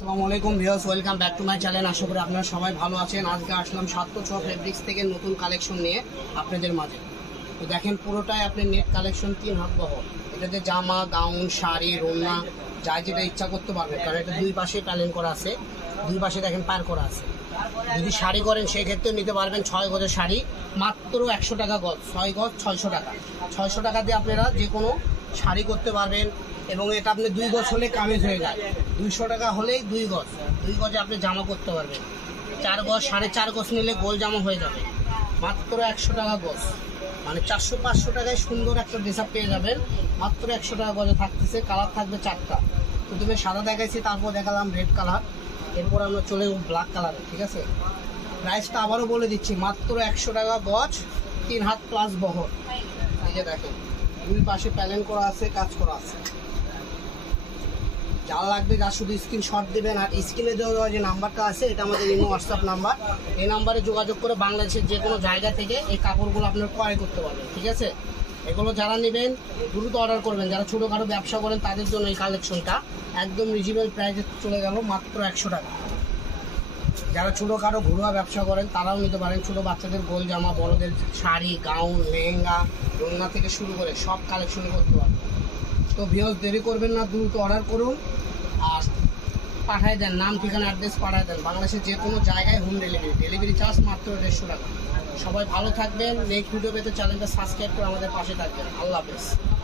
আসসালামু আলাইকুম viewers, welcome back to my channel. আশা করি আপনারা সবাই ভালো আছেন। আজকে আসলাম 706 ফেব্রিক্স থেকে নতুন কালেকশন নিয়ে আপনাদের মাঝে। তো দেখেন, পুরোটাই আপনি নেট কালেকশন 3 হাত বহর। এটাতে জামা, গাউন, শাড়ি, রোনা যাই যেটা ইচ্ছা করতে পারবেন, কারণ এটা দুই পাশে প্যালেন করা আছে, দুই পাশে দেখেন পার করা আছে। যদি শাড়ি করেন সেক্ষেত্রেও নিতে পারবেন। 6 গজের শাড়ি মাত্র 100 টাকা গজ, 6 গজ 600 টাকা। 600 টাকা দিয়ে আপনারা যে কোনো শাড়ি করতে পারবেন। এবং এটা আপনি 2 গজ হলে কামিজ হয়ে যায়, 200 টাকা হলেই 2 গজ। 2 গজে আপনি জামা করতে পারবেন। 4 গজ 4.5 গজ নিলে গোল জামা হয়ে যাবে। মাত্র 100 টাকা গজ, মানে 400-500 টাকায় সুন্দর একটা ড্রেস আপ পেয়ে যাবেন। মাত্র 100 টাকা গজে থাকতেছে। কালার থাকবে 4টা। প্রথমে সাদা দেখাইছি, তারপর দেখালাম রেড কালার, এরপর আমরা চলে যাব ব্ল্যাক কালারে। ঠিক আছে, প্রাইসটা আবারও বলে দিচ্ছি, মাত্র 100 টাকা গজ, 3 হাত প্লাস বহর। এই যে দেখেন, দুই পাশে প্যালেন করা আছে, কাজ করা আছে। যা লাগবে যা শুধু স্ক্রিনশট দেবেন। আর স্ক্রিনে দেওয়া যে নাম্বারটা আছে, এটা আমাদের ইমো হোয়াটসঅ্যাপ নাম্বার। এই নাম্বারে যোগাযোগ করে বাংলাদেশের যে কোনো জায়গা থেকে এই কাপড়গুলো আপনারা ক্রয় করতে পারবেন। ঠিক আছে, এগুলো যারা নেবেন দ্রুত অর্ডার করবেন। যারা ছোটোখাটো ব্যবসা করেন তাদের জন্য এই কালেকশনটা একদম রিজনেবল প্রাইসে চলে গেল, মাত্র 100 টাকা। যারা ছোটোখাটো ঘরোয়া ব্যবসা করেন তারাও নিতে পারেন। ছোটো বাচ্চাদের গোল জামা, বড়দের শাড়ি, গাউন, লেহেঙ্গা, রোনা থেকে শুরু করে সব কালেকশন করতে পারবেন। তো ভিউয়ার্স, দেরি করবেন না, দ্রুত অর্ডার করুন আর পাঠায় দেন। নাম, ঠিকানা, অ্যাড্রেস পাঠায় দেন। বাংলাদেশের যে কোনো জায়গায় হোম ডেলিভারি চার্জ মাত্র 150 টাকা। সবাই ভালো থাকবেন। নেক্সট ভিডিও পেতে চ্যানেলটা সাবস্ক্রাইব করে আমাদের পাশে থাকবেন। আল্লাহ হাফেজ।